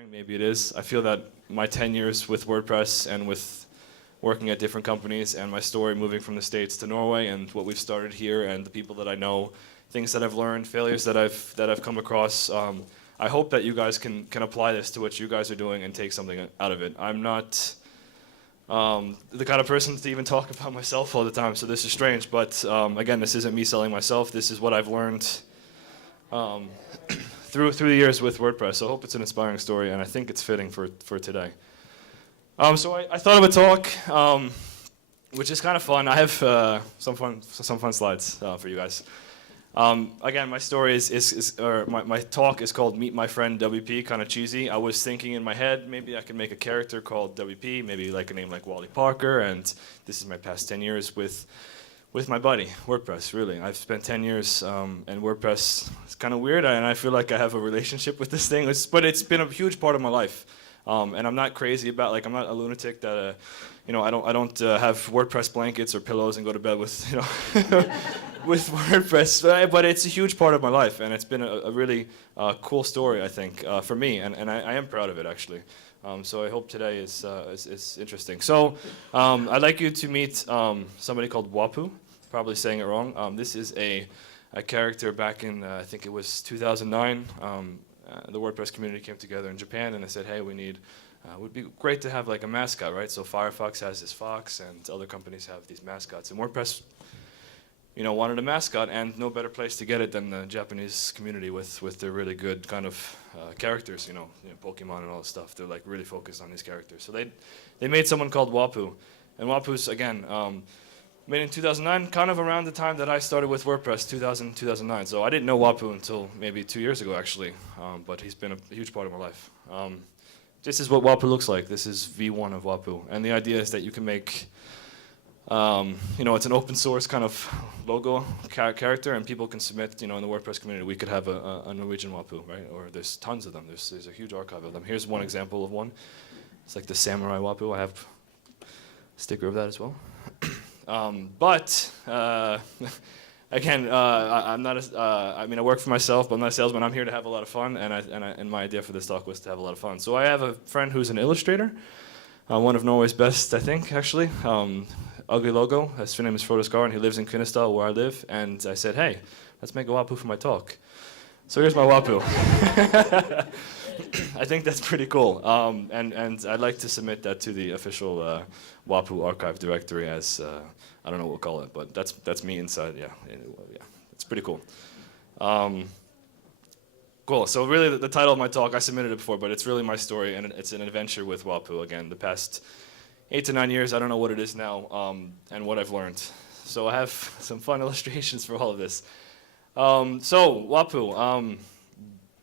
inspiring. Maybe it is. I feel that my 10 years with WordPress and with working at different companies and my story moving from the States to Norway and what we've started here and the people that I know, things that I've learned, failures that I've come across. I hope that you guys can apply this to what you guys are doing and take something out of it. I'm not the kind of person to even talk about myself all the time, so this is strange. But again, this isn't me selling myself. This is what I've learned through the years with WordPress. So I hope it's an inspiring story, and I think it's fitting for today. So I thought of a talk, which is kind of fun. I have some fun slides for you guys. Again, my story my talk is called Meet My Friend WP, kind of cheesy. I was thinking in my head, maybe I could make a character called WP, maybe like a name like Wally Parker, and this is my past 10 years with my buddy, WordPress, really. I've spent 10 years, and WordPress is kind of weird, and I feel like I have a relationship with this thing, but it's been a huge part of my life. And I'm not crazy about, like, I'm not a lunatic that, you know, I don't have WordPress blankets or pillows and go to bed with, you know, with WordPress. But it's a huge part of my life, and it's been a really cool story, I think, for me, and I am proud of it, actually. So I hope today is interesting. So I'd like you to meet somebody called Wapuu. Probably saying it wrong. This is a character back in, I think it was 2009. The WordPress community came together in Japan and they said, hey, would be great to have like a mascot, right? So Firefox has this fox and other companies have these mascots. And WordPress, you know, wanted a mascot, and no better place to get it than the Japanese community with their really good kind of characters, you know, Pokemon and all this stuff. They're like really focused on these characters. So they made someone called Wapuu. And Wapuu's, again, made in 2009, kind of around the time that I started with WordPress, 2009. So I didn't know Wapuu until maybe 2 years ago, actually. But he's been a huge part of my life. This is what Wapuu looks like. This is V1 of Wapuu. And the idea is that you can make, you know, it's an open source kind of logo character, and people can submit, you know, in the WordPress community. We could have a Norwegian Wapuu, right? Or there's tons of them. There's a huge archive of them. Here's one example of one. It's like the samurai Wapuu. I have a sticker of that as well. Again, I'm not. I mean, I work for myself, but I'm not a salesman. I'm here to have a lot of fun, and my idea for this talk was to have a lot of fun. So I have a friend who's an illustrator, one of Norway's best, I think, actually. Ugly logo. His name is Basgaard, and he lives in Kvinesdal, where I live. And I said, hey, let's make a Wapuu for my talk. So here's my Wapuu. I think that's pretty cool, and I'd like to submit that to the official Wapuu archive directory as I don't know what we'll call it, but that's me inside. Yeah, it's pretty cool. Cool. So really, the title of my talk, I submitted it before, but it's really my story, and it's an adventure with Wapuu. Again, the past 8 to 9 years. I don't know what it is now, and what I've learned. So I have some fun illustrations for all of this. So Wapuu.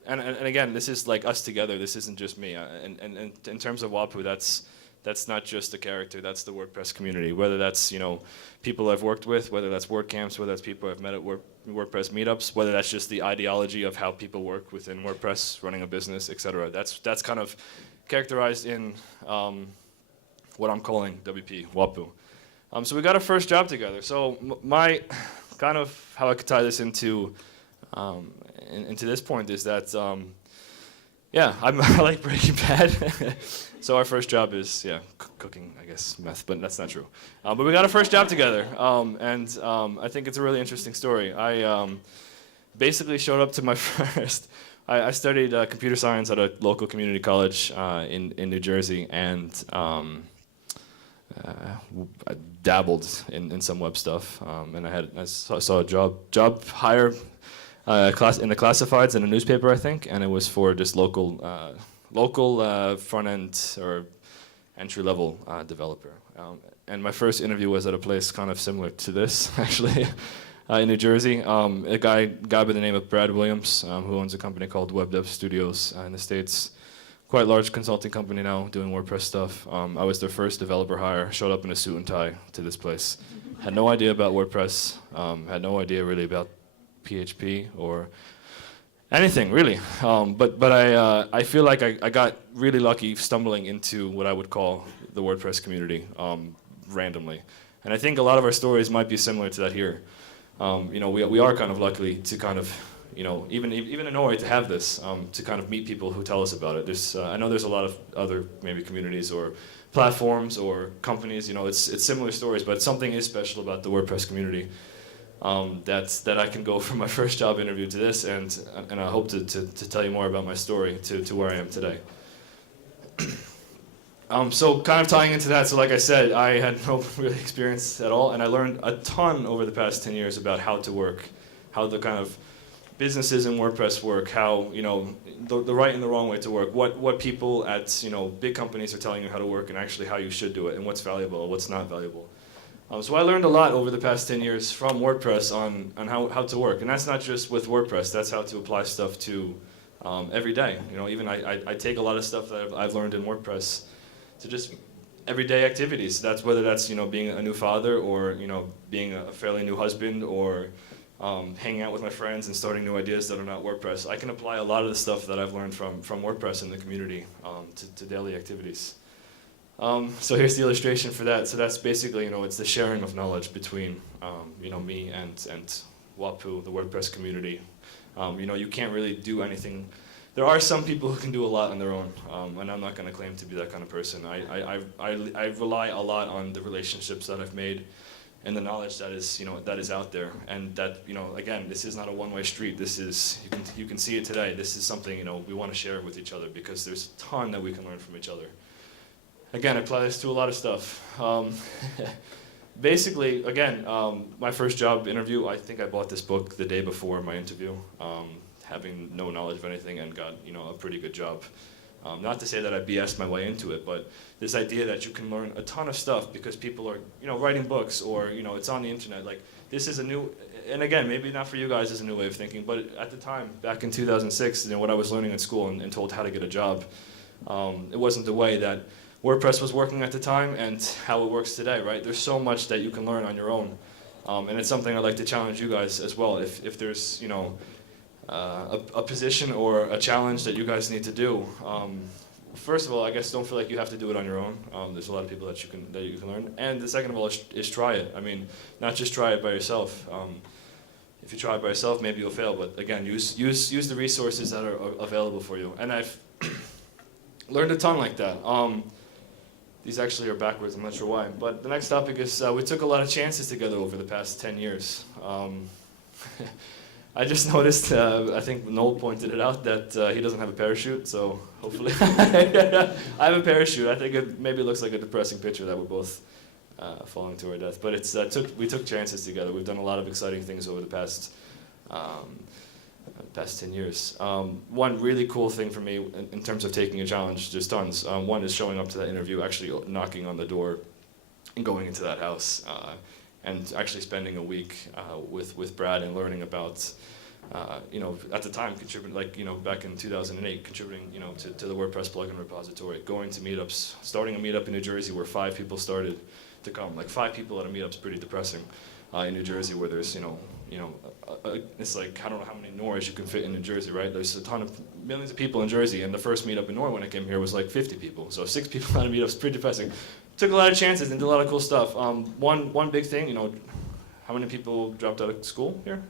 And again, this is like us together. This isn't just me. And in terms of Wapuu, that's not just a character. That's the WordPress community. Whether that's, you know, people I've worked with, whether that's WordCamps, whether that's people I've met at WordPress meetups, whether that's just the ideology of how people work within WordPress, running a business, etc. That's kind of characterized in what I'm calling WP, Wapuu. So we got our first job together. So my kind of how I could tie this into this point is that, yeah, I like Breaking Bad. So our first job is, yeah, cooking, I guess, meth, but that's not true. But we got our first job together, and I think it's a really interesting story. I basically showed up to my first, I studied computer science at a local community college in New Jersey, and I dabbled in some web stuff, and I saw a job hire in the classifieds in a newspaper, I think, and it was for just local front-end or entry-level developer. And my first interview was at a place kind of similar to this, actually, in New Jersey. A guy by the name of Brad Williams, who owns a company called WebDevStudios in the States. Quite large consulting company now, doing WordPress stuff. I was their first developer hire, showed up in a suit and tie to this place. Had no idea about WordPress, had no idea really about PHP or anything, really. But I feel like I got really lucky stumbling into what I would call the WordPress community randomly. And I think a lot of our stories might be similar to that here. You know, we are kind of lucky to kind of, even in Norway to have this, to kind of meet people who tell us about it. I know there's a lot of other maybe communities or platforms or companies, it's similar stories, but something is special about the WordPress community. That I can go from my first job interview to this, and I hope to tell you more about my story to where I am today. So kind of tying into that, so like I said, I had no really experience at all, and I learned a ton over the past 10 years about how to work, how the kind of businesses in WordPress work, how, the right and the wrong way to work, what people at, big companies are telling you how to work, and actually how you should do it, and what's valuable and what's not valuable. So I learned a lot over the past 10 years from WordPress on how to work, and that's not just with WordPress, that's how to apply stuff to every day. Even I take a lot of stuff that I've learned in WordPress to just everyday activities. That's whether that's being a new father, or being a fairly new husband, or hanging out with my friends and starting new ideas that are not WordPress. I can apply a lot of the stuff that I've learned from WordPress in the community to daily activities. So here's the illustration for that. So that's basically it's the sharing of knowledge between me and Wapuu, the WordPress community. You can't really do anything. There are some people who can do a lot on their own, and I'm not going to claim to be that kind of person. I rely a lot on the relationships that I've made and the knowledge that is out there, and that again, this is not a one-way street. This is you can see it today. This is something we want to share with each other, because there's a ton that we can learn from each other. Again, I apply this to a lot of stuff. Basically, again, my first job interview, I think I bought this book the day before my interview, having no knowledge of anything, and got a pretty good job. Not to say that I BS'd my way into it, but this idea that you can learn a ton of stuff because people are writing books, or it's on the internet. Like, this is a new, and again, maybe not for you guys is a new way of thinking, but at the time, back in 2006, what I was learning in school and told how to get a job, it wasn't the way that WordPress was working at the time and how it works today, right? There's so much that you can learn on your own, and it's something I'd like to challenge you guys as well. If there's a position or a challenge that you guys need to do, first of all, I guess don't feel like you have to do it on your own. There's a lot of people that you can learn, and the second of all is try it. I mean, not just try it by yourself. If you try it by yourself, maybe you'll fail. But again, use the resources that are available for you. And I've learned a ton like that. These actually are backwards, I'm not sure why. But the next topic is we took a lot of chances together over the past 10 years. I just noticed, I think Noel pointed it out, that he doesn't have a parachute, so hopefully I have a parachute. I think it maybe looks like a depressing picture that we're both falling to our death. But we took chances together. We've done a lot of exciting things over the past 10 years. One really cool thing for me in terms of taking a challenge, there's tons. One is showing up to that interview, actually knocking on the door and going into that house, and actually spending a week with Brad and learning about, at the time, contributing, back in 2008, contributing, to the WordPress plugin repository, going to meetups, starting a meetup in New Jersey where 5 people started to come. Like 5 people at a meetup's pretty depressing. In New Jersey, where there's it's like I don't know how many Norways you can fit in New Jersey, right? There's a ton of millions of people in Jersey, and the first meetup in Norway when I came here was like 50 people. So 6 people at a meetup is pretty depressing. Took a lot of chances and did a lot of cool stuff. One big thing, how many people dropped out of school here?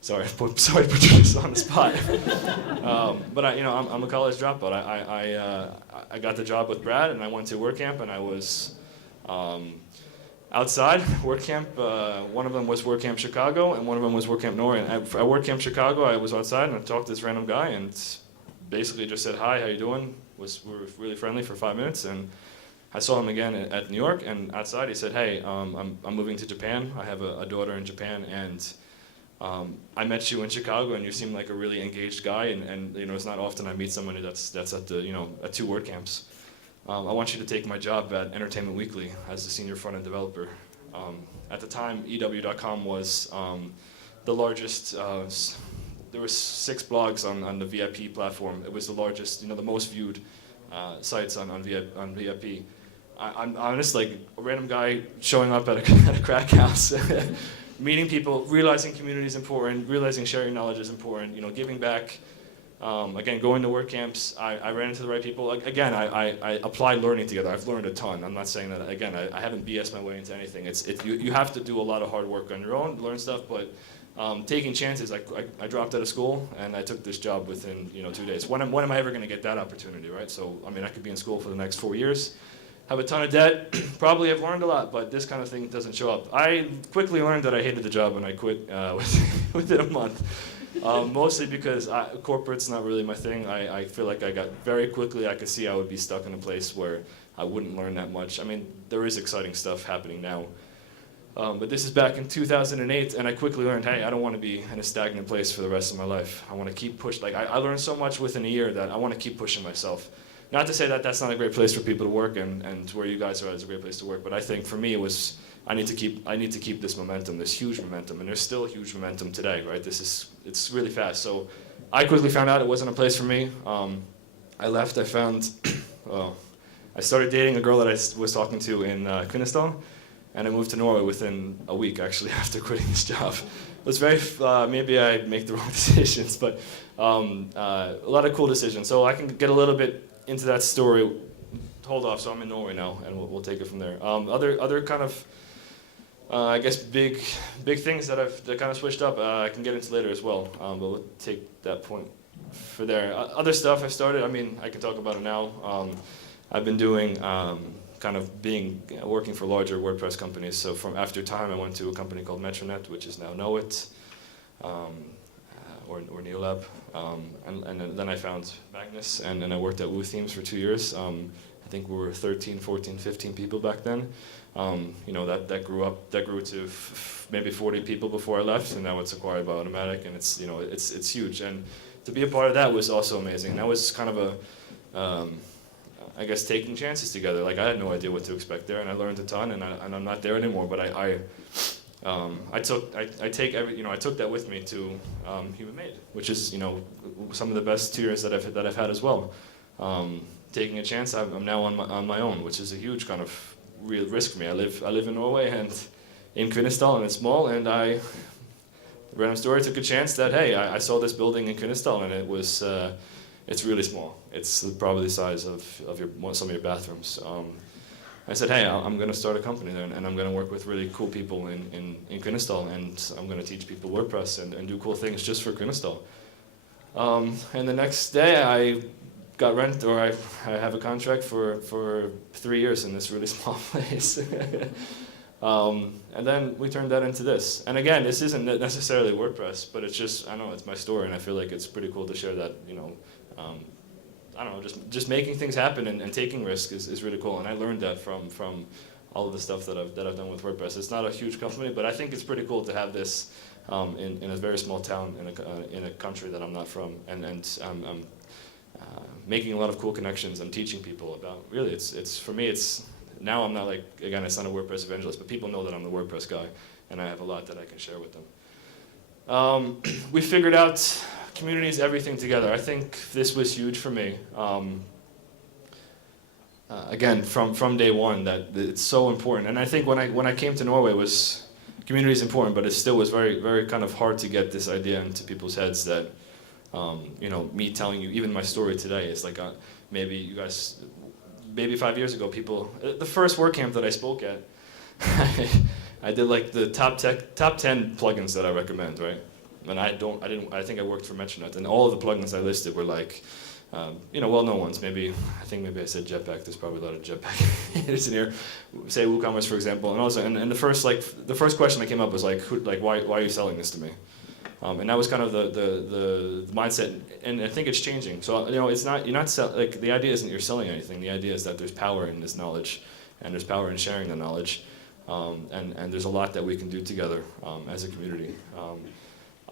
Sorry to put you on the spot. But I'm a college dropout. I got the job with Brad, and I went to WordCamp, and I was outside WordCamp. One of them was WordCamp Chicago, and one of them was WordCamp Norway. And at WordCamp Chicago, I was outside, and I talked to this random guy, and basically just said, "Hi, how you doing?" We were really friendly for 5 minutes, and I saw him again at New York. And outside, he said, "Hey, I'm moving to Japan. I have a daughter in Japan, and I met you in Chicago, and you seem like a really engaged guy. And it's not often I meet somebody that's at the at 2 WordCamps. I want you to take my job at Entertainment Weekly as the senior front-end developer." At the time, EW.com was the largest. There were 6 blogs on the VIP platform. It was the largest, the most viewed sites on VIP. I'm honest, like a random guy showing up at a crack house, meeting people, realizing community is important, realizing sharing knowledge is important, giving back. Again, going to WordCamps, I ran into the right people. Again, I applied learning together. I've learned a ton. I'm not saying that, again, I haven't BS'd my way into anything. You have to do a lot of hard work on your own, learn stuff, but taking chances. I dropped out of school and I took this job within 2 days. When am I ever going to get that opportunity, right? So I mean, I could be in school for the next 4 years, have a ton of debt, probably have learned a lot, but this kind of thing doesn't show up. I quickly learned that I hated the job and I quit within a month. Mostly because corporate's not really my thing. I feel like I got very quickly, I could see I would be stuck in a place where I wouldn't learn that much. I mean, there is exciting stuff happening now. But this is back in 2008, and I quickly learned, hey, I don't want to be in a stagnant place for the rest of my life. I want to keep pushing. Like, I learned so much within a year that I want to keep pushing myself. Not to say that that's not a great place for people to work, and where you guys are at is a great place to work, but I think for me it was, I need to keep this momentum, this huge momentum, and there's still huge momentum today, right? It's really fast. So I quickly found out it wasn't a place for me. I left, I found, I started dating a girl that I was talking to in Kvinesdal. And I moved to Norway within a week, actually, after quitting this job. It was very, maybe I make the wrong decisions, but a lot of cool decisions. So I can get a little bit into that story. Hold off, so I'm in Norway now, and we'll take it from there. Other kind of, I guess, big things that kind of switched up, I can get into later as well, but we'll take that point for there. Other stuff I've started, I mean, I can talk about it now. I've been doing kind of working for larger WordPress companies. So after time, I went to a company called Renate, which is now Knowit, or Neolab, and then I found Magnus, and then I worked at WooThemes for 2 years. I think we were 13, 14, 15 people back then. That grew to maybe 40 people before I left, and now it's acquired by Automatic, and it's huge. And to be a part of that was also amazing. That was kind of a I guess taking chances together. Like, I had no idea what to expect there, and I learned a ton. And I'm not there anymore. But I took that with me to Human Made, which is some of the best 2 years that I've had as well. Taking a chance. I'm now on my own, which is a huge kind of real risk for me. I live in Norway and in Kvinesdal, and it's small. And random story, took a chance that hey, I saw this building in Kvinesdal, and it was. It's really small. It's probably the size of some of your bathrooms. I said, hey, I'm going to start a company there, and I'm going to work with really cool people in Kvinesdal, and I'm going to teach people WordPress and do cool things just for Kvinesdal. And the next day, I got rent, or I have a contract for 3 years in this really small place. And then we turned that into this. And again, this isn't necessarily WordPress, but it's just, I don't know, it's my story, and I feel like it's pretty cool to share that, I don't know, just making things happen and taking risks is really cool. And I learned that from all of the stuff that I've done with WordPress. It's not a huge company, but I think it's pretty cool to have this in a very small town in a country that I'm not from, and I'm making a lot of cool connections. I'm teaching people about, really, it's for me, it's, now I'm not like, again, it's not a WordPress evangelist, but people know that I'm the WordPress guy, and I have a lot that I can share with them. We figured out community is everything together. I think this was huge for me. Again, from day one, that it's so important. And I think when I came to Norway, community is important, but it still was very, very kind of hard to get this idea into people's heads that, me telling you, even my story today is like, maybe you guys, maybe 5 years ago, the first WordCamp that I spoke at, I did like the top 10 plugins that I recommend, right? And I think I worked for Metronet, and all of the plugins I listed were like, well-known ones. Maybe I said Jetpack. There's probably a lot of Jetpack editors in here. Say WooCommerce, for example, and also, and the first question that came up was like, why are you selling this to me? And that was kind of the mindset, and I think it's changing. So the idea isn't you're selling anything. The idea is that there's power in this knowledge, and there's power in sharing the knowledge, and there's a lot that we can do together as a community.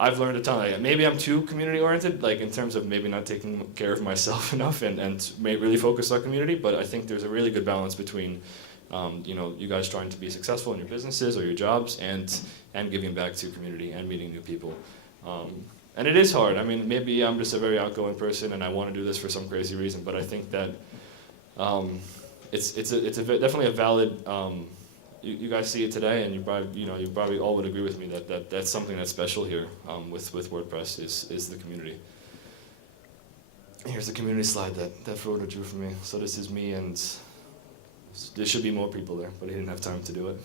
I've learned a ton. Like, maybe I'm too community-oriented, like in terms of maybe not taking care of myself enough and really focus on community. But I think there's a really good balance between, you guys trying to be successful in your businesses or your jobs and giving back to community and meeting new people. And it is hard. I mean, maybe I'm just a very outgoing person and I want to do this for some crazy reason. But I think that it's definitely a valid. You guys see it today, and you probably all would agree with me that that's something that's special here with WordPress is the community. Here's the community slide that Frodo drew for me. So this is me, and there should be more people there, but he didn't have time to do it.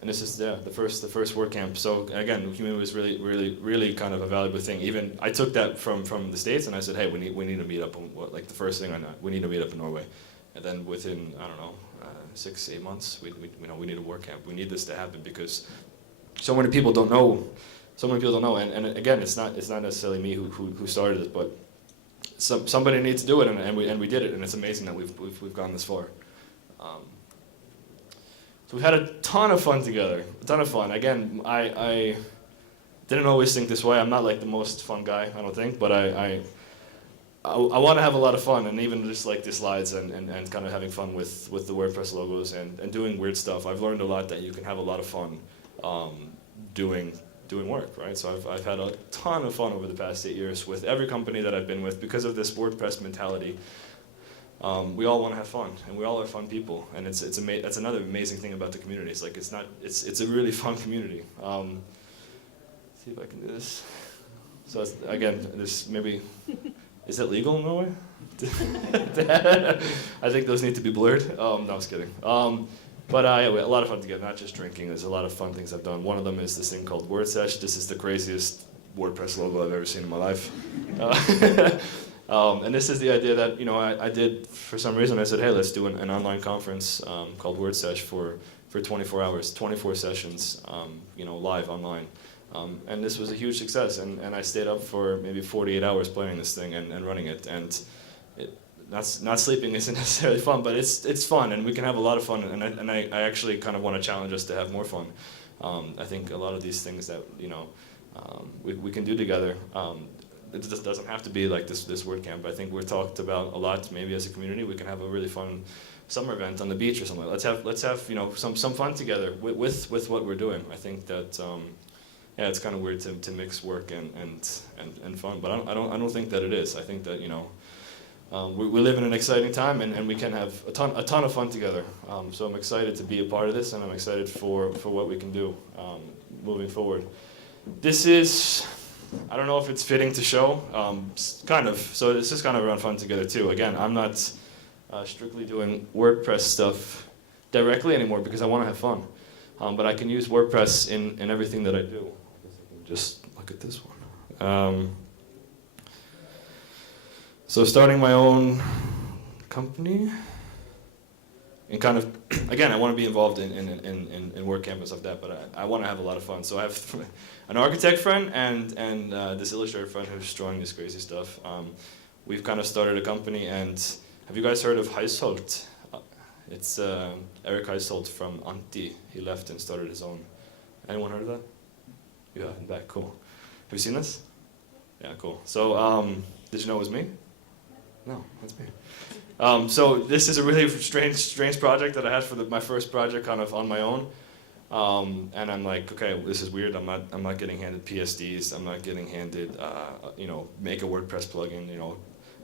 and this is the first WordCamp. So again, community was really kind of a valuable thing. Even I took that from the States, and I said, hey, we need to meet up. Like the first thing we need to meet up in Norway, and then within I don't know 6-8 months, we need a WordCamp. We need this to happen because so many people don't know. So many people don't know, and again, it's not necessarily me who started it, but somebody needs to do it, and we did it, and it's amazing that we've gone this far. So we've had a ton of fun together, a ton of fun. Again, I didn't always think this way. I'm not like the most fun guy, I don't think, but I want to have a lot of fun, and even just like the slides and kind of having fun with the WordPress logos and doing weird stuff. I've learned a lot that you can have a lot of fun doing work, right? So I've had a ton of fun over the past 8 years with every company that I've been with because of this WordPress mentality. We all want to have fun, and we all are fun people, and that's another amazing thing about the community. It's like it's a really fun community. See if I can do this. So again, there's maybe, is it legal in Norway? I think those need to be blurred. No, I was kidding. But yeah, we had a lot of fun together, not just drinking. There's a lot of fun things I've done. One of them is this thing called WordSesh. This is the craziest WordPress logo I've ever seen in my life. And this is the idea that I did for some reason. I said, hey, let's do an online conference called WordSesh for 24 hours, 24 sessions, live online. And this was a huge success. And I stayed up for maybe 48 hours planning this thing and running it. And not sleeping isn't necessarily fun, but it's fun, and we can have a lot of fun. And I actually kind of want to challenge us to have more fun. I think a lot of these things that we can do together. It just doesn't have to be like this WordCamp. I think we're talked about a lot. Maybe as a community, we can have a really fun summer event on the beach or something. Let's have some fun together with what we're doing. I think that it's kind of weird to mix work and fun, but I don't think that it is. I think that we live in an exciting time, and we can have a ton of fun together. So I'm excited to be a part of this, and I'm excited for what we can do moving forward. This is, I don't know if it's fitting to show, kind of. So this is kind of around fun together too. Again, I'm not strictly doing WordPress stuff directly anymore because I want to have fun. But I can use WordPress in everything that I do. I guess I can just look at this one. So starting my own company, and kind of, again, I want to be involved in WordCamp and stuff like that, but I want to have a lot of fun. So I have an architect friend and this illustrator friend who's drawing this crazy stuff. We've kind of started a company, and have you guys heard of Heisholt? It's Eric Heisholt from Anti. He left and started his own. Anyone heard of that? Yeah, in the back, cool. Have you seen this? Yeah, cool. So did you know it was me? No, that's me. So this is a really strange project that I had for my first project, kind of on my own. And I'm like, okay, this is weird. I'm not getting handed PSDs. I'm not getting handed, make a WordPress plugin.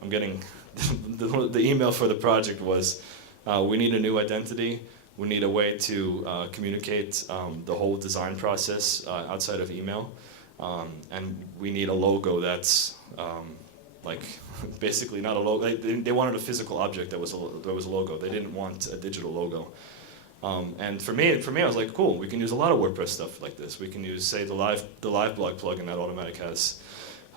I'm getting the email for the project was, we need a new identity. We need a way to communicate the whole design process outside of email, and we need a logo that's basically not a logo. They wanted a physical object that was a logo. They didn't want a digital logo. And for me, I was like, cool. We can use a lot of WordPress stuff like this. We can use, say, the live blog plugin that Automatic has,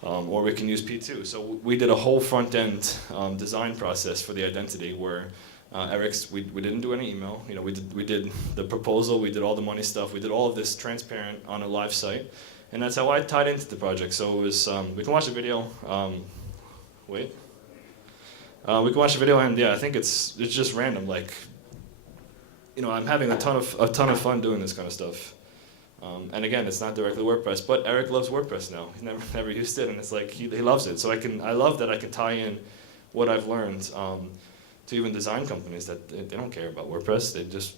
or we can use P2. So we did a whole front end design process for the identity where Eric's. We didn't do any email. We did the proposal. We did all the money stuff. We did all of this transparent on a live site, and that's how I tied into the project. So it was. We can watch the video. We can watch the video, and yeah, I think it's just random. I'm having a ton of fun doing this kind of stuff. And again, it's not directly WordPress, but Eric loves WordPress now. He never used it, and it's like he loves it. So I love that I can tie in what I've learned to even design companies that they don't care about WordPress. They just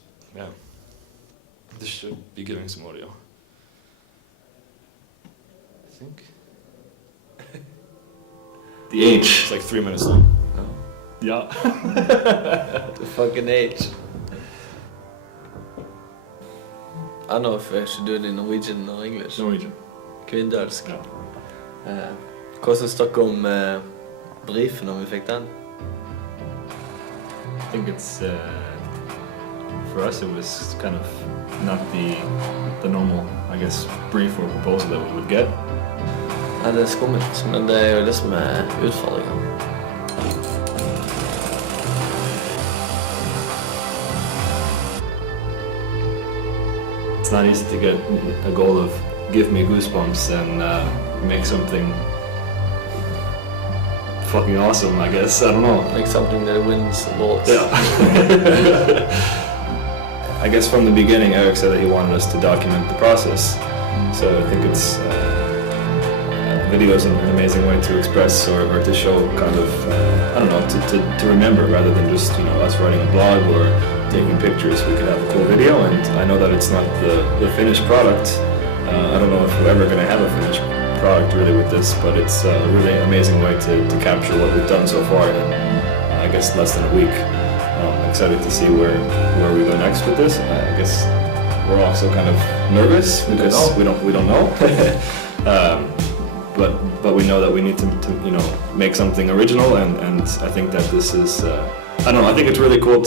This should be giving some audio. I think. The H. It's like 3 minutes long. Oh. Yeah. The fucking H. I don't know if I should do it in Norwegian or English. Norwegian. Kvindelsk. Ja. Hva som snakker om briefen når vi fikk den? I think it's for us it was kind of not the normal, I guess, brief or proposal that we would get. Ja, det er skummelt, men det er jo det som er utfordringen. It's not easy to get a goal of give me goosebumps and make something fucking awesome, I guess. I don't know. Like something that wins awards. Yeah. I guess from the beginning, Eric said that he wanted us to document the process. So I think it's video is an amazing way to express or to show kind of I don't know, to remember rather than just us writing a blog or taking pictures. We could have a cool video, and I know that it's not the finished product. I don't know if we're ever going to have a finished product really with this, but it's a really amazing way to capture what we've done so far in I guess less than a week. I'm excited to see where we go next with this. I guess we're also kind of nervous because we don't know. But we know that we need to make something original, and I think that this is I don't know, I think it's really cool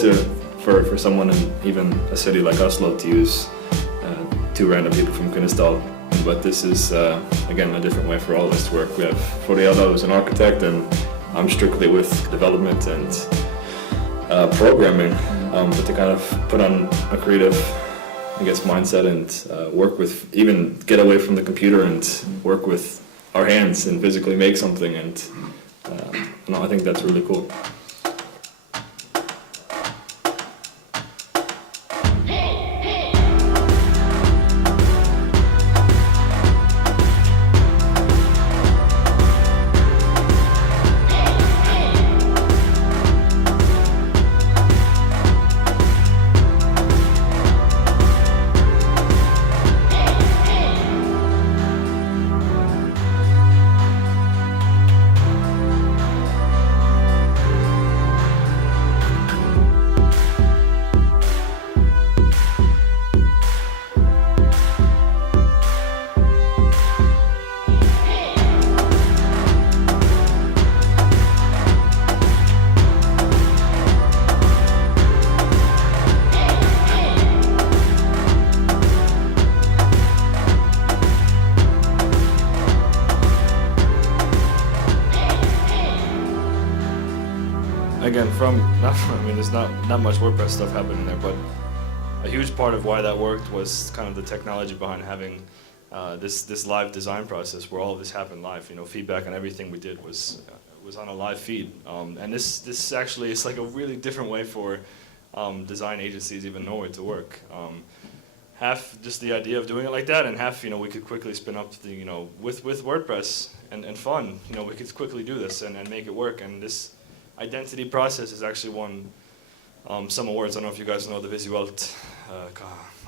for someone in even a city like Oslo to use two random people from Kvinesdal. But this is again a different way for all of us to work. We have Floriada, who's an architect, and I'm strictly with development and programming, but to kind of put on a creative, I guess, mindset and work with, even get away from the computer and work with our hands and physically make something, and I think that's really cool. Again, there's not much WordPress stuff happening there, but a huge part of why that worked was kind of the technology behind having this live design process where all of this happened live. Feedback on everything we did was on a live feed, and this actually is like a really different way for design agencies, even Norway, to work. Half just the idea of doing it like that, and half we could quickly spin up the with WordPress and fun. We could quickly do this and make it work, and this identity process has actually won some awards. I don't know if you guys know the Visuelt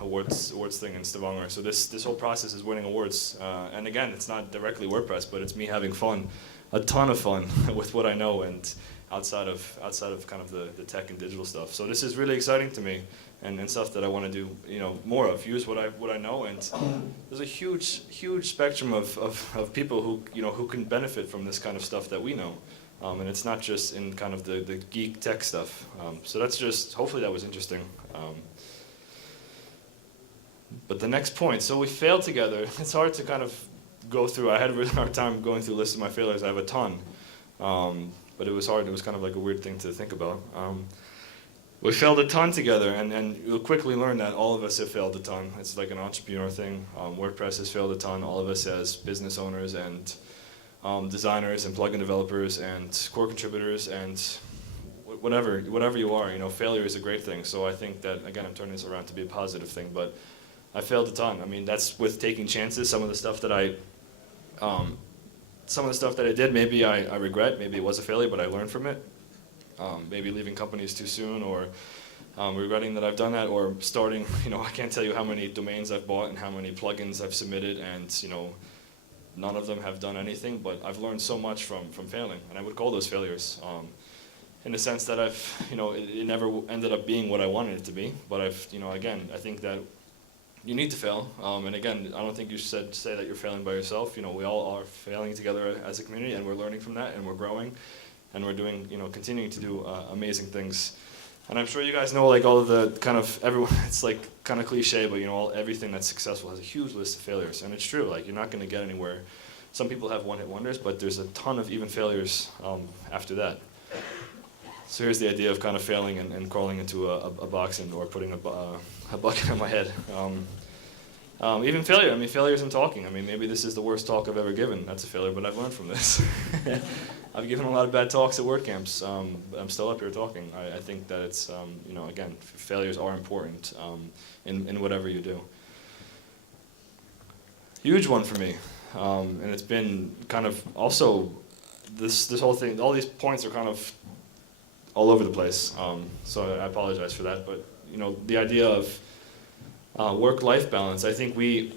awards thing in Stavanger. So this whole process is winning awards. And again, it's not directly WordPress, but it's me having fun, a ton of fun with what I know and outside of kind of the tech and digital stuff. So this is really exciting to me and stuff that I want to do more of. Use what I know, and there's a huge spectrum of people who can benefit from this kind of stuff that we know. And it's not just in kind of the geek tech stuff. So that's just, hopefully that was interesting. But the next point, so we failed together. It's hard to kind of go through. I had a really hard time going through a list of my failures. I have a ton. But it was hard. It was kind of like a weird thing to think about. We failed a ton together, and you'll quickly learn that all of us have failed a ton. It's like an entrepreneur thing. WordPress has failed a ton. All of us as business owners and designers and plugin developers and core contributors and whatever you are, failure is a great thing. So I think that, again, I'm turning this around to be a positive thing, but I failed a ton. I mean, that's with taking chances. Some of the stuff that I did, maybe I regret. Maybe it was a failure, but I learned from it. Maybe leaving companies too soon, or regretting that I've done that, or starting, I can't tell you how many domains I've bought and how many plugins I've submitted, and none of them have done anything, but I've learned so much from failing, and I would call those failures, in the sense that it never ended up being what I wanted it to be, but again, I think that you need to fail, and again, I don't think you should say that you're failing by yourself. We all are failing together as a community, and we're learning from that, and we're growing, and we're doing, continuing to do amazing things And I'm sure you guys know like all of the kind of everyone. It's like kind of cliche, but you know everything that's successful has a huge list of failures, and it's true. Like you're not going to get anywhere. Some people have one-hit wonders, but there's a ton of even failures after that. So here's the idea of kind of failing and crawling into a box or putting a bucket on my head. Even failure. I mean, failures in talking. I mean, maybe this is the worst talk I've ever given. That's a failure, but I've learned from this. I've given a lot of bad talks at WordCamps, but I'm still up here talking. I think that it's, you know, again, failures are important in whatever you do. Huge one for me, and it's been kind of also this whole thing. All these points are kind of all over the place, so I apologize for that. But you know, the idea of work-life balance. I think we,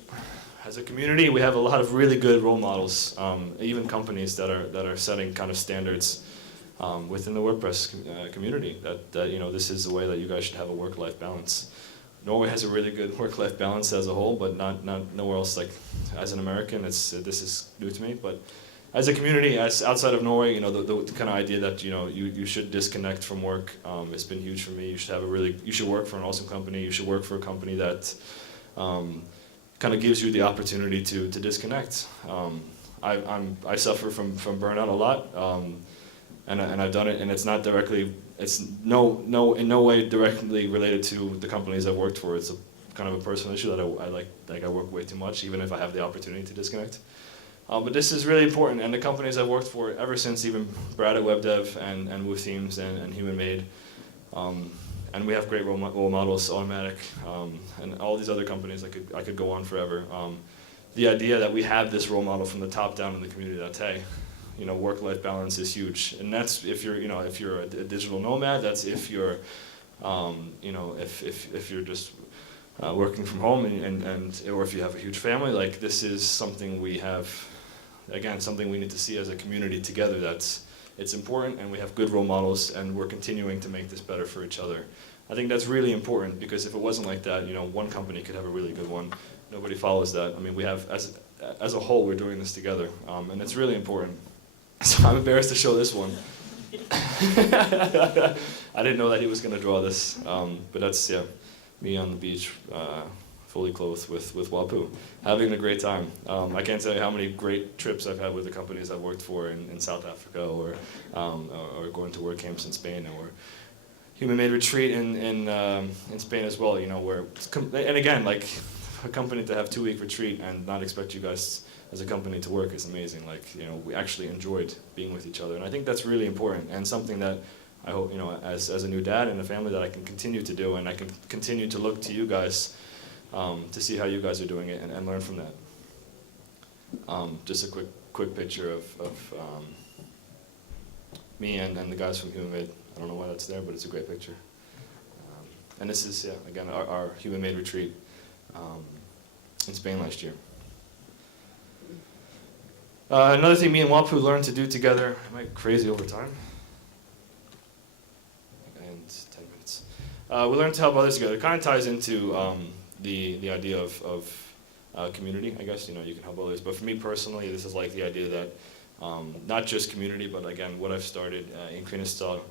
as a community, we have a lot of really good role models, even companies that are setting kind of standards within the WordPress community. That you know, this is the way that you guys should have a work-life balance. Norway has a really good work-life balance as a whole, but not nowhere else. Like as an American, this is new to me. But as a community, as outside of Norway, you know, the kind of idea that you know you should disconnect from work has been huge for me. You should have you should work for an awesome company. You should work for a company that kind of gives you the opportunity to disconnect. I suffer from burnout a lot, and I've done it, and it's not directly. It's in no way directly related to the companies I've worked for. It's a kind of a personal issue that I work way too much, even if I have the opportunity to disconnect. But this is really important, and the companies I've worked for ever since even Brad at WebDev and WooThemes and Human Made, and we have great role models, Automatic, and all these other companies. I could go on forever. The idea that we have this role model from the top down in the community that hey, you know, work-life balance is huge, and that's if you're a digital nomad. That's if you're you know, if you're just working from home and or if you have a huge family. Like this is something we have. Again, something we need to see as a community together. It's important, and we have good role models, and we're continuing to make this better for each other. I think that's really important because if it wasn't like that, you know, one company could have a really good one. Nobody follows that. I mean, we have as a whole, we're doing this together, and it's really important. So I'm embarrassed to show this one. I didn't know that he was going to draw this, but that's me on the beach. Fully clothed with Wapuu, having a great time. I can't tell you how many great trips I've had with the companies I've worked for in South Africa, or going to WordCamps in Spain, or Human Made retreat in Spain as well. You know, where and again, like a company to have 2-week retreat and not expect you guys as a company to work is amazing. Like, you know, we actually enjoyed being with each other, and I think that's really important and something that I hope, you know, as a new dad and a family, that I can continue to do, and I can continue to look to you guys. To see how you guys are doing it and learn from that. Just a quick picture of me and the guys from Human Made. I don't know why that's there, but it's a great picture. And this is, again, our Human Made retreat in Spain last year. Another thing me and Wapuu learned to do together, am I crazy over time? And 10 minutes. We learned to help others together. It kind of ties into the idea of community, I guess. You know, you can help others, but for me personally, this is like the idea that not just community, but again, what I've started in Kvinesdal.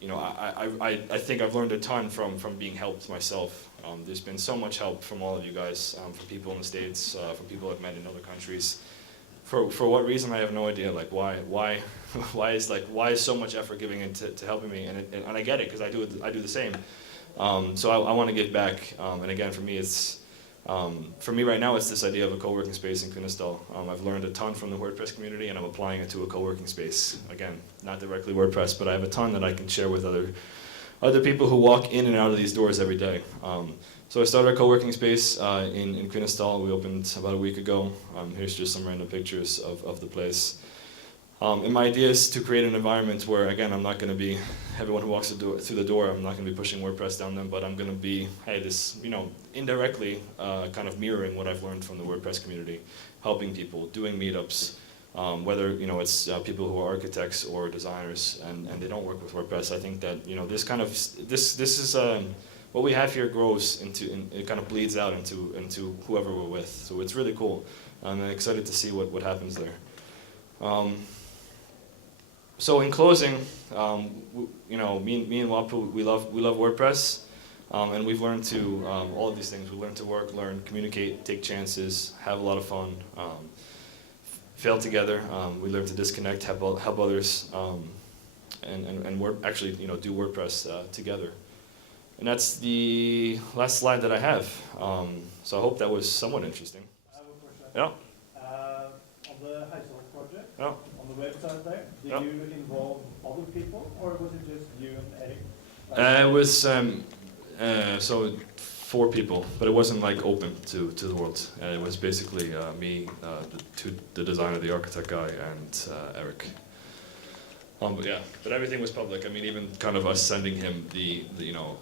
You know, I think I've learned a ton from being helped myself. There's been so much help from all of you guys, from people in the States, from people I've met in other countries. For what reason, I have no idea. Like why is so much effort giving into helping me? And I get it because I do the same. So I want to give back, and again, for me, it's for me right now, it's this idea of a co-working space in Kvinesdal. I've learned a ton from the WordPress community, and I'm applying it to a co-working space. Again, not directly WordPress, but I have a ton that I can share with other people who walk in and out of these doors every day. So I started a co-working space in Kvinesdal. We opened about a week ago. Here's just some random pictures of the place. And my idea is to create an environment where, again, I'm not going to be everyone who walks through the door. I'm not going to be pushing WordPress down them, but I'm going to be, hey, this, you know, indirectly kind of mirroring what I've learned from the WordPress community, helping people, doing meetups, whether, you know, it's people who are architects or designers and they don't work with WordPress. I think that, you know, this is what we have here grows it kind of bleeds out into whoever we're with. So it's really cool. I'm excited to see what happens there. So in closing, you know, me and Wapuu, we love WordPress, and we've learned to all of these things. We learned to work, learn, communicate, take chances, have a lot of fun, fail together. We learned to disconnect, help others, and actually, you know, do WordPress together. And that's the last slide that I have. So I hope that was somewhat interesting. I have a question. Yeah. On the Household project, Yeah. on the website there, did Yeah. you involve other people, or was it just you and Eric? It was so 4 people, but it wasn't like open to the world. It was basically me, the designer, the architect guy, and Eric. But yeah, but everything was public. I mean, even kind of us sending him the you know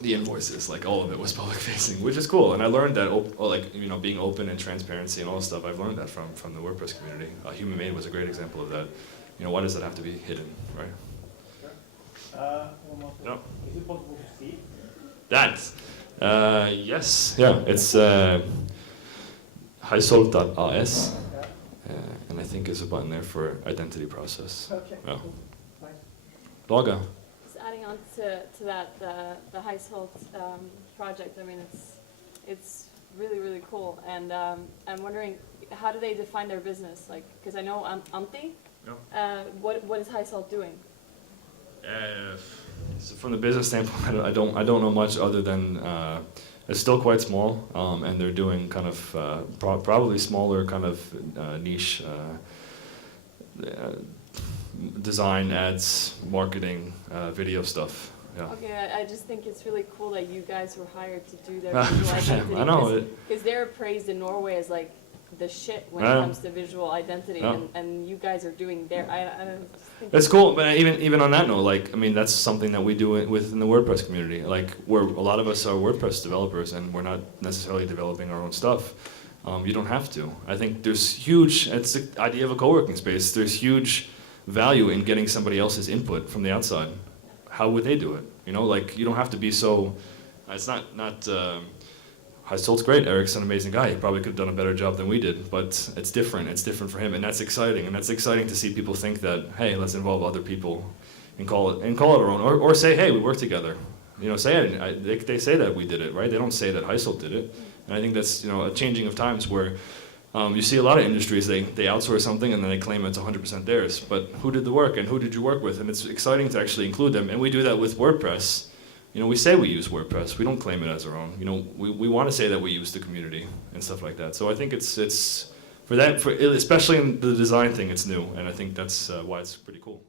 the invoices, like all of it was public facing, which is cool. And I learned that like, you know, being open and transparency and all this stuff. I've learned that from the WordPress community. Human Made was a great example of that. You know, why does that have to be hidden, right? One more thing. No. Is it possible to see? That, yes, yeah, it's Household.as, and I think there's a button there for identity process. Okay. Yeah. Cool. Nice. Logga. Just adding on to that, the Household project, I mean, it's really cool. And I'm wondering, how do they define their business? Like, because I know Antti, what is Household doing? So from the business standpoint, I don't know much other than it's still quite small, and they're doing kind of probably smaller kind of niche design, ads, marketing, video stuff. Yeah. Okay, I just think it's really cool that you guys were hired to do their visual identity. I know. Because they're praised in Norway as like the shit when it comes to visual identity, and you guys are doing their. I don't think it's cool, but even on that note, like, I mean, that's something that we do within the WordPress community. Like, a lot of us are WordPress developers, and we're not necessarily developing our own stuff. You don't have to. I think there's huge. It's the idea of a co-working space. There's huge value in getting somebody else's input from the outside. How would they do it? You know, like, you don't have to be so. It's not. Household's great. Eric's an amazing guy. He probably could have done a better job than we did, but it's different. It's different for him, and that's exciting. And that's exciting to see people think that, hey, let's involve other people and call it our own, or say, hey, we work together. You know, say it. They say that we did it, right? They don't say that Household did it. And I think that's, you know, a changing of times where you see a lot of industries, they outsource something and then they claim it's 100% theirs. But who did the work and who did you work with? And it's exciting to actually include them. And we do that with WordPress. You know, we say we use WordPress. We don't claim it as our own. You know, we want to say that we use the community and stuff like that. So I think it's for that, especially in the design thing, it's new, and I think that's why it's pretty cool.